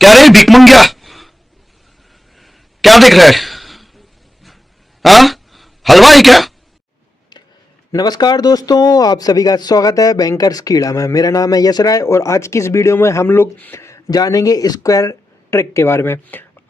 क्या रे भीख मंगिया, क्या देख रहा है? हाँ, हलवाई क्या? नमस्कार दोस्तों, आप सभी का स्वागत है बैंकर्स कीड़ा में। मेरा नाम है यश राय और आज की इस वीडियो में हम लोग जानेंगे स्क्वायर ट्रिक के बारे में।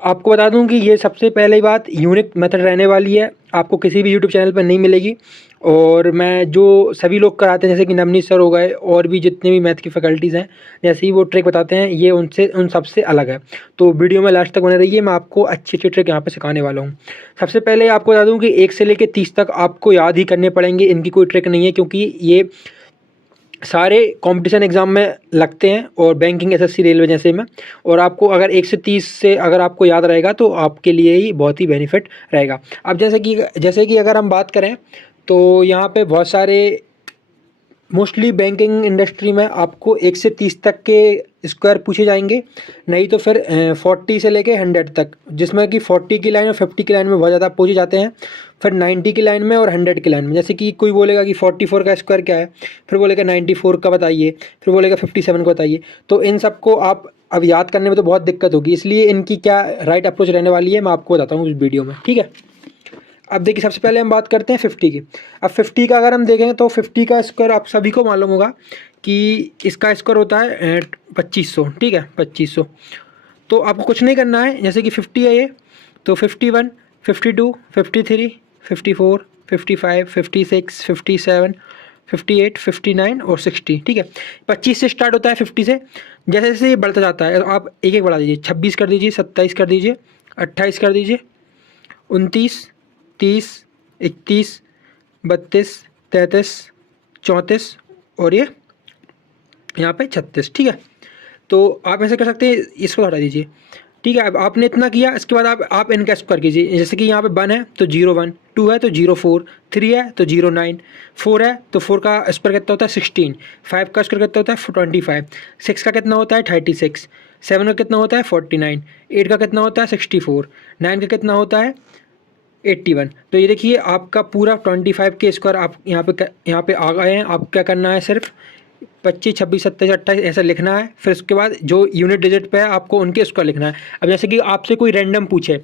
आपको बता दूं कि ये सबसे पहली बात यूनिक मेथड रहने वाली है, आपको किसी भी यूट्यूब चैनल पर नहीं मिलेगी। और मैं जो सभी लोग कराते हैं जैसे कि नवनीत सर हो गए और भी जितने भी मैथ की फैकल्टीज़ हैं, जैसे ही वो ट्रिक बताते हैं ये उन सबसे अलग है। तो वीडियो में लास्ट तक बने रहिए, मैं आपको अच्छी अच्छी ट्रिक यहाँ पे सिखाने वाला हूँ। सबसे पहले आपको बता दूं कि 1 से लेकर 30 तक आपको याद ही करने पड़ेंगे, इनकी कोई ट्रिक नहीं है क्योंकि ये सारे कंपटीशन एग्ज़ाम में लगते हैं और बैंकिंग, एसएससी, रेलवे जैसे में। और आपको अगर 1 से 30 से अगर आपको याद रहेगा तो आपके लिए ही बहुत ही बेनिफिट रहेगा। अब जैसे कि अगर हम बात करें तो यहाँ पे बहुत सारे मोस्टली बैंकिंग इंडस्ट्री में आपको 1 से 30 तक के स्क्वायर पूछे जाएंगे, नहीं तो फिर 40 से लेके 100 तक, जिसमें कि 40 की लाइन और 50 की लाइन में बहुत ज़्यादा पूछे जाते हैं। फिर 90 की लाइन में और 100 की लाइन में, जैसे कि कोई बोलेगा कि 44 का स्क्वायर क्या है, फिर बोलेगा 94 का बताइए, फिर बोलेगा 57 का बताइए। तो इन सबको आप अब याद करने में तो बहुत दिक्कत होगी, इसलिए इनकी क्या राइट अप्रोच रहने वाली है मैं आपको बताता हूँ इस वीडियो में, ठीक है। अब देखिए, सबसे पहले हम बात करते हैं 50 की। अब 50 का अगर हम देखें तो 50 का स्क्वायर आप सभी को मालूम होगा कि इसका स्क्वायर होता है 2500, ठीक है, 2500। तो आपको कुछ नहीं करना है, जैसे कि 50 है ये, तो 51, 52, 53, 54, 55, 56, 57, 58, 59 और 60, ठीक है। 25 से स्टार्ट होता है, 50 से। जैसे जैसे ये बढ़ता जाता है आप एक एक बढ़ा दीजिए, 26 कर दीजिए, 27 कर दीजिए, 28 कर दीजिए, 29, 30, 31, 32, 33, 34 और ये यहाँ पे 36, ठीक है। तो आप ऐसे कर सकते हैं, इसको हटा दीजिए, ठीक है। अब आपने इतना किया, इसके बाद आप इनका स्क्वायर कीजिए। जैसे कि यहाँ पे 1 है तो 01, 2 है तो 04, 3 है तो 09, 4 है तो 4 का स्क्वायर कितना होता है 16, 5 का स्क्वायर कितना होता है 25, 6 का कितना होता है 36, 7 का कितना होता है 49, 8 का कितना होता है 64, 9 का कितना होता है 81। तो ये देखिए आपका पूरा 25 के स्क्वायर आप यहाँ पे आ गए हैं। आप क्या करना है, सिर्फ 25, 26, 27, 28 ऐसा लिखना है। फिर उसके बाद जो यूनिट डिजिट पे है आपको उनके स्क्वायर लिखना है। अब जैसे कि आपसे कोई रैंडम पूछे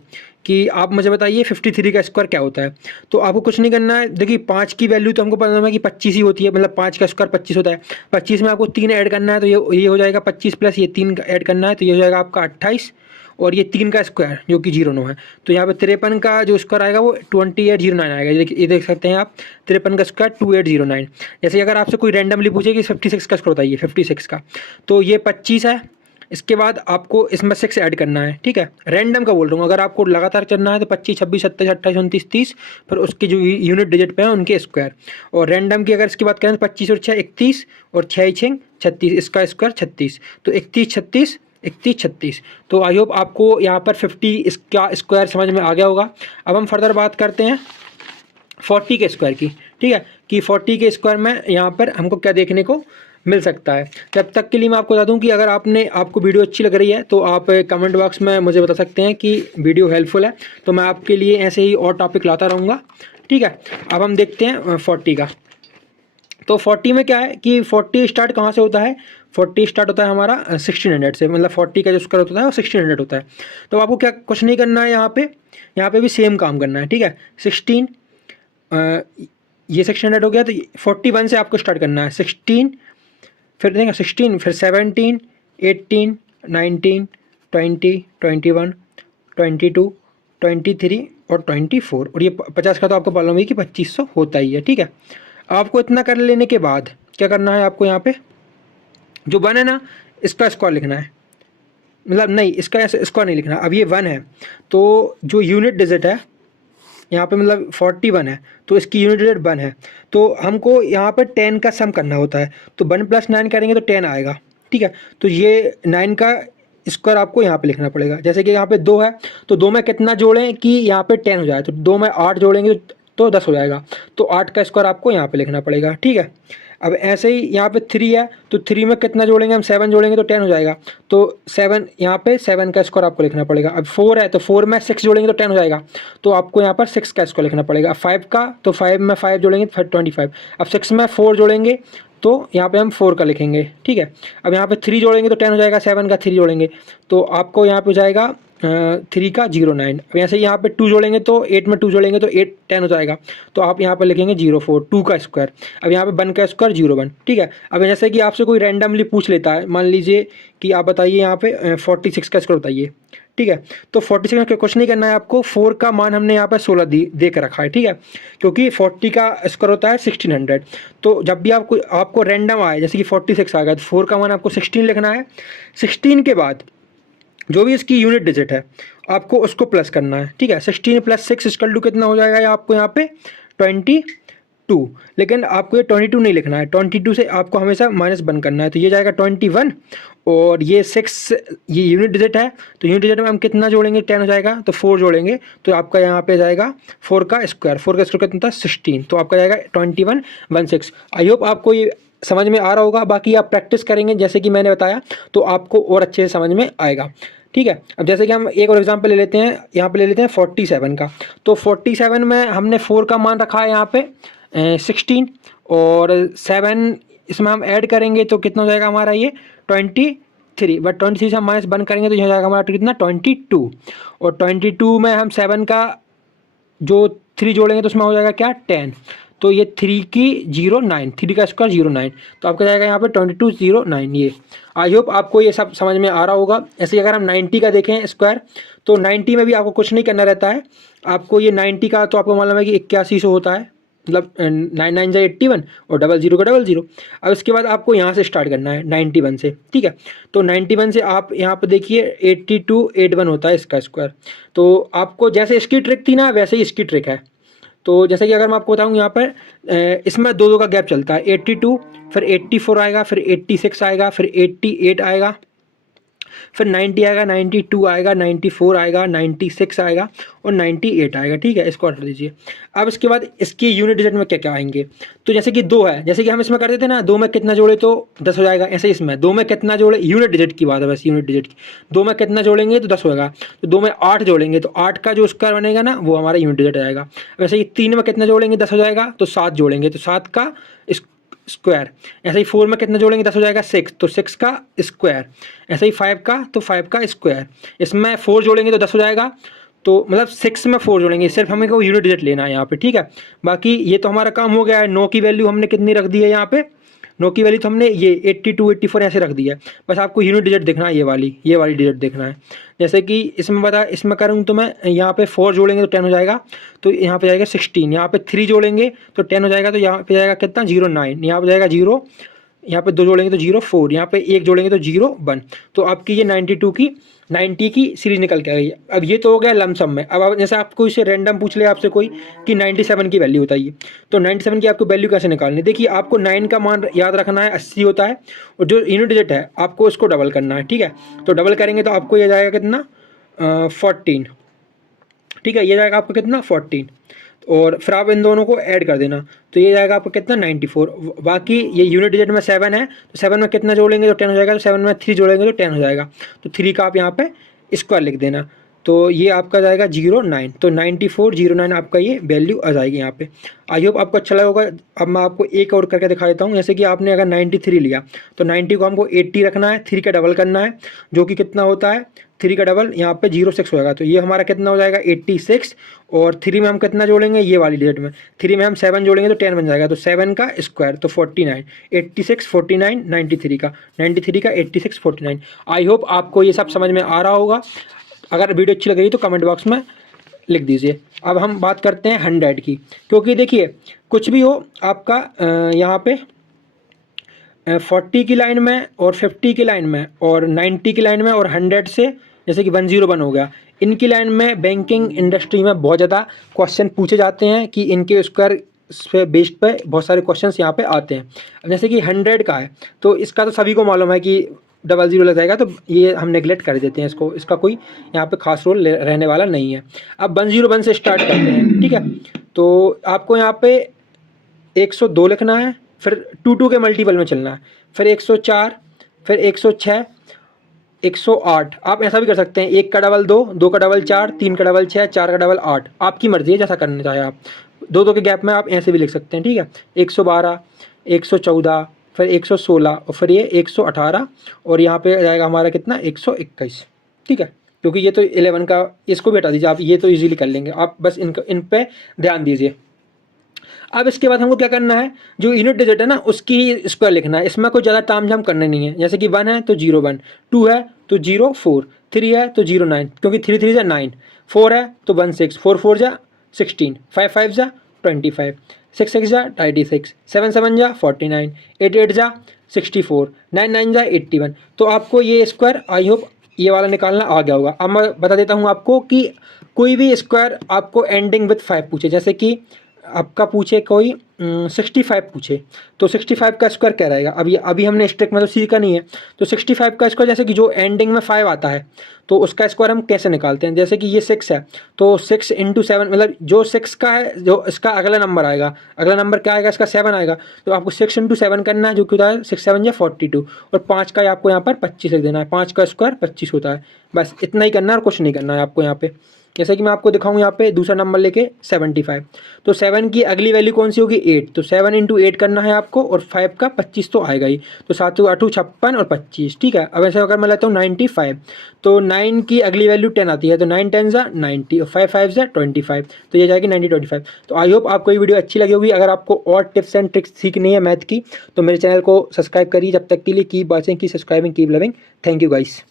कि आप मुझे बताइए 53 का स्क्वायर क्या होता है, तो आपको कुछ नहीं करना है। देखिए 5 की वैल्यू तो हमको पता है कि 25 ही होती है, मतलब 5 का स्क्वायर 25 होता है। 25 में आपको 3 ऐड करना है तो ये हो जाएगा 25 प्लस ये 3 ऐड करना है तो ये हो जाएगा आपका 28, और ये 3 का स्क्वायर जो कि 09 है। तो यहाँ पे 53 का जो स्क्वायर आएगा वो 2809 आएगा। ये देख सकते हैं आप, 53 का स्क्वायर 2809। जैसे अगर आपसे कोई रैंडमली पूछे कि 56 का स्क्वायर बताइए 56 का, तो ये 25 है। इसके बाद आपको इसमें 6 ऐड करना है, ठीक है। रैंडम का बोल रहा हूँ, अगर आपको लगातार चलना है तो 25, 26, 27, 28, 29, 30, फिर उसके जो यूनिट डिजिट पे हैं उनके स्क्वायर। और रैंडम की अगर इसकी बात करें तो 25 और 6 31 और 6 6 36, इसका स्क्वायर 36, तो 31, 36, 31, 36। तो आई होप आपको यहाँ पर 50 इसका स्क्वायर समझ में आ गया होगा। अब हम फर्दर बात करते हैं 40 के स्क्वायर की, ठीक है, कि 40 के स्क्वायर में यहाँ पर हमको क्या देखने को मिल सकता है। तब तक के लिए मैं आपको बता दूं कि अगर आपको वीडियो अच्छी लग रही है तो आप कमेंट बॉक्स में मुझे बता सकते हैं कि वीडियो हेल्पफुल है, तो मैं आपके लिए ऐसे ही और टॉपिक लाता रहूँगा, ठीक है। अब हम देखते हैं 40 का। तो 40 में क्या है कि 40 स्टार्ट कहाँ से होता है, 40 स्टार्ट होता है हमारा 1600 से, मतलब 40 का जो स्क्वायर होता है वो 1600 होता है। तो आपको क्या कुछ नहीं करना है, यहाँ पे भी सेम काम करना है, ठीक है। 16, ये 1600 हो गया, तो 41 से आपको स्टार्ट करना है। 16, फिर देखेंगे 16, फिर 17, 18, 19, 20, 21, 22, 23 और 24, और ये 50 का तो आपको मालूम है कि 2500 होता ही है, ठीक है। आपको इतना कर लेने के बाद क्या करना है, आपको यहाँ पे जो 1 है ना इसका स्क्वायर लिखना है, मतलब नहीं, इसका स्क्वायर नहीं लिखना। अब ये 1 है तो जो यूनिट डिजिट है यहाँ पे, मतलब 41 है तो इसकी यूनिट डिजिट 1 है, तो हमको यहाँ पे 10 का सम करना होता है। तो 1 + 9 करेंगे तो 10 आएगा, ठीक है। तो ये 9 का स्क्वायर आपको यहाँ पे लिखना पड़ेगा। जैसे कि यहाँ पे 2 है तो 2 में कितना जोड़ें कि यहाँ पे 10 हो जाए, तो 2 में 8 जोड़ेंगे तो 10 हो जाएगा, तो 8 का स्क्वायर आपको यहाँ पे लिखना पड़ेगा, ठीक है। अब ऐसे ही यहाँ पे 3 है तो 3 में कितना जोड़ेंगे हम, 7 जोड़ेंगे तो 10 हो जाएगा, तो 7 यहाँ पे 7 का स्क्वायर आपको लिखना पड़ेगा। अब 4 है तो 4 में 6 जोड़ेंगे तो 10 हो जाएगा, तो आपको यहाँ पर 6 का स्क्वायर लिखना पड़ेगा। अब 5 का, तो 5 में 5 जोड़ेंगे तो 25। अब 6 में 4 जोड़ेंगे तो यहाँ पे हम 4 का लिखेंगे, ठीक है। अब यहाँ पे 3 जोड़ेंगे तो 10 हो जाएगा, 7 का 3 जोड़ेंगे तो आपको यहाँ पे हो जाएगा 3 का 09। अब यहाँ से यहाँ पे 2 जोड़ेंगे तो 8 में 2 जोड़ेंगे तो 8 10 हो जाएगा, तो आप यहाँ पे लिखेंगे 04, 2 का स्क्वायर। अब यहाँ पे 1 का स्क्वायर 01, ठीक है। अब जैसे कि आपसे कोई रैंडमली पूछ लेता है, मान लीजिए कि आप बताइए यहाँ पे 46 का स्क्वायर बताइए, ठीक है। तो 46 में कुछ नहीं करना है आपको, 4 का मान हमने यहाँ पर 16 दे कर रखा है, ठीक है, क्योंकि 40 का स्क्वायर होता है 1600। तो जब भी आपको रैंडम आए, जैसे कि 46 आ गया, तो 4 का मान आपको 16 लिखना है। 16 के बाद जो भी इसकी यूनिट डिजिट है आपको उसको प्लस करना है, ठीक है। 16 + 6 = कितना हो जाएगा आपको यहाँ पे 22, लेकिन आपको ये 22 नहीं लिखना है, 22 से आपको हमेशा -1 करना है, तो ये जाएगा 21। और ये 6 ये यूनिट डिजिट है, तो यूनिट डिजिट में हम कितना जोड़ेंगे, 10 हो जाएगा, तो 4 जोड़ेंगे तो आपका यहाँ पे जाएगा 4 का स्क्वायर। 4 का स्क्वायर कितना था 16, तो आपका जाएगा 2116। आई होप आपको ये समझ में आ रहा होगा। बाकी आप प्रैक्टिस करेंगे जैसे कि मैंने बताया तो आपको और अच्छे से समझ में आएगा, ठीक है। अब जैसे कि हम एक और एग्जांपल ले लेते हैं, यहाँ पे ले लेते हैं 47 का। तो 47 में हमने 4 का मान रखा है यहाँ पे 16 और 7 इसमें हम ऐड करेंगे तो कितना हो जाएगा हमारा ये 23। बट 23 से हम -1 करेंगे तो ये हो जाएगा हमारा कितना 22। और 22 में हम 7 का जो 3 जोड़ेंगे तो उसमें हो जाएगा क्या 10, तो ये 3 की 09, 3 का स्क्वायर 09, तो आपका जाएगा यहाँ पे 2209। ये आई होप आपको ये सब समझ में आ रहा होगा। ऐसे अगर हम 90 का देखें स्क्वायर, तो 90 में भी आपको कुछ नहीं करना रहता है। आपको ये 90 का तो आपको मालूम है कि 8100 होता है, मतलब 9 9 × 81 और 00 का 00। अब इसके बाद आपको यहाँ से स्टार्ट करना है 91 से, ठीक है। तो 91 से आप यहाँ पे देखिए 8281 होता है इसका स्क्वायर। तो आपको जैसे इसकी ट्रिक थी ना वैसे ही इसकी ट्रिक है। तो जैसे कि अगर मैं आपको बताऊँ यहाँ पर इसमें 2 का गैप चलता है, 82 फिर 84 आएगा, फिर 86 आएगा, फिर 88 आएगा, फिर 90 आएगा, 92 आएगा, 94 आएगा, 96 आएगा और 98 आएगा, ठीक है। इसको हटा दीजिए। अब इसके बाद इसकी यूनिट डिजिट में क्या क्या आएंगे, तो जैसे कि 2 है, जैसे कि हम इसमें करते थे ना 2 में कितना जोड़े तो 10 हो जाएगा, ऐसे इसमें 2 में कितना जोड़े, यूनिट डिजिट की बात है बस, यूनिट डिजिट की। 2 में कितना जोड़ेंगे तो 10 होगा, तो 2 में 8 जोड़ेंगे तो 8 का जो स्क्वायर बनेगा ना वो हमारा यूनिट डिजिट आएगा। वैसे ही 3 में कितना जोड़ेंगे 10 हो जाएगा, तो 7 जोड़ेंगे तो 7 का स्क्वायर। ऐसे ही 4 में कितना जोड़ेंगे 10 हो जाएगा 6, तो 6 का स्क्वायर। ऐसे ही 5 का तो 5 का स्क्वायर। इसमें 4 जोड़ेंगे तो 10 हो जाएगा, तो मतलब 6 में 4 जोड़ेंगे, सिर्फ हमें को यूनिट डिजिट लेना है यहाँ पे, ठीक है। बाकी ये तो हमारा काम हो गया है। 9 की वैल्यू हमने कितनी रख दी है यहाँ पे, 9 की वैल्यू तो हमने ये 82 84 ऐसे रख दी है। बस आपको यूनिट डिजिट देखना है, ये वाली डिजिट देखना है। जैसे कि इसमें करूँ तो मैं यहाँ पे 4 जोड़ेंगे तो 10 हो जाएगा, तो यहाँ पे जाएगा 16। यहाँ पे 3 जोड़ेंगे तो 10 हो जाएगा, तो यहाँ पे जाएगा कितना 09। यहाँ पे जाएगा 0, यहाँ पे 2 जोड़ेंगे तो 04, यहाँ पे 1 जोड़ेंगे तो 01। तो आपकी ये 90 की सीरीज निकल के आई। अब ये तो हो गया लमसम में। अब जैसे आपको इसे रैंडम पूछ ले आपसे कोई कि 97 की वैल्यू बताइए, तो 97 की आपको वैल्यू कैसे निकालनी। देखिए आपको 9 का मान याद रखना है 80 होता है, और जो यूनिट डिजिट है आपको उसको डबल करना है, ठीक है। तो डबल करेंगे तो आपको ये जाएगा कितना 14, ठीक है। ये जाएगा आपको कितना 14, और फिर आप इन दोनों को ऐड कर देना, तो ये जाएगा आपको कितना 94। बाकी ये यूनिट डिजिट में 7 है, तो 7 में कितना जोड़ेंगे तो 10 हो जाएगा, तो 7 में 3 जोड़ेंगे तो 10 हो जाएगा, तो 3 का आप यहाँ पे स्क्वायर लिख देना, तो ये आपका जाएगा 09। तो 9409 आपका ये वैल्यू आ जाएगी यहाँ पे। आई होप आपको अच्छा लगा होगा। अब मैं आपको एक और करके दिखा देता हूँ। जैसे कि आपने अगर 93 लिया तो 90 को हमको 80 रखना है, 3 का डबल करना है, जो कि कितना होता है 3 का डबल यहाँ पे 06 होगा, तो ये हमारा कितना हो जाएगा 86। और 3 में हम कितना जोड़ेंगे, ये वाली डिजिट में 3 में हम 7 जोड़ेंगे तो 10 बन जाएगा, तो 7 का स्क्वायर तो 49, 86 49 93 का 86 49। आई होप आपको ये सब समझ में आ रहा होगा। अगर वीडियो अच्छी लग रही है तो कमेंट बॉक्स में लिख दीजिए। अब हम बात करते हैं 100 की, क्योंकि देखिए कुछ भी हो आपका यहाँ पे 40 की लाइन में और 50 की लाइन में और 90 की लाइन में और 100 से जैसे कि 101 हो गया, इनकी लाइन में बैंकिंग इंडस्ट्री में बहुत ज़्यादा क्वेश्चन पूछे जाते हैं कि इनके स्क्वायर पे बेस्ड पे बहुत सारे क्वेश्चंस यहाँ पे आते हैं। अब जैसे कि 100 का है तो इसका तो सभी को मालूम है कि 00 लग जाएगा, तो ये हम नेगलेक्ट कर देते हैं इसको, इसका कोई यहाँ पे खास रोल रहने वाला नहीं है। अब 101 से स्टार्ट करते हैं, ठीक है। तो आपको यहाँ पे 102 लिखना है, फिर 2 के मल्टीपल में चलना है, फिर 104, फिर 106, 108। आप ऐसा भी कर सकते हैं 1 का डबल 2, 2 का डबल 4, 3 का डबल 6, 4 का डबल 8, आपकी मर्जी है जैसा करना चाहे आप। 2 के गैप में आप ऐसे भी लिख सकते हैं, ठीक है। 112, 114, फिर 116 और फिर ये 118 और यहाँ पे आ जाएगा हमारा कितना 121, ठीक है। क्योंकि ये तो 11 का, इसको भी हटा दीजिए आप, ये तो इजीली कर लेंगे आप, बस इन पे ध्यान दीजिए। अब इसके बाद हमको क्या करना है, जो यूनिट डिजिट है ना उसकी स्क्वायर लिखना है। इसमें कोई ज़्यादा ताम झाम करने नहीं है। जैसे कि 1 है तो 0 1, 2 है तो 0 4, 3 है तो 0 9, क्योंकि 3 3 जा 9, 4 है तो 1 6, 4 4 जा 16, 5 5 जा 25, 6 6 जा 36, 7 7 जा 49, 8 8 जा 64, 9 9 जा 81। तो आपको ये स्क्वायर आई होप ये वाला निकालना आ गया होगा। अब मैं बता देता हूँ आपको कि कोई भी स्क्वायर आपको एंडिंग विथ 5 पूछे, जैसे कि आपका पूछे कोई 65 पूछे, तो 65 का स्क्वायर क्या रहेगा। अभी हमने स्ट्रिक में तो सीखा नहीं है, तो 65 का स्क्वायर जैसे कि जो एंडिंग में 5 आता है तो उसका स्क्वायर हम कैसे निकालते हैं। जैसे कि ये 6 है तो 6 × 7, मतलब जो 6 का है, जो इसका अगला नंबर आएगा, अगला नंबर क्या आएगा, इसका 7 आएगा, तो आपको 6 × 7 करना है, जो कि होता है 6 7 या 42, और 5 का आपको यहाँ पर 25 लिख देना है। 5 का स्क्वायर 25 होता है। बस इतना ही करना है और कुछ नहीं करना है आपको यहाँ पे। जैसे कि मैं आपको दिखाऊँ यहाँ पे दूसरा नंबर लेके 75, तो 7 की अगली वैल्यू कौन सी होगी 8, तो 7 × 8 करना है आपको, और 5 का 25 तो आएगा ही, तो 7 8 56 और 25, ठीक है। अब ऐसे अगर मैं लेता हूँ 95, तो 9 की अगली वैल्यू 10 आती है, तो 9 10 जा 90 और 5 5 जा 25, तो ये जाएगी 90 25। तो आई होप आपको ये वीडियो अच्छी लगी होगी। अगर आपको और टिप्स एंड ट्रिक्स सीखनी है मैथ की तो मेरे चैनल को सब्सक्राइब करिए। जब तक के लिए keep watching, keep subscribing, keep loving. Thank you guys.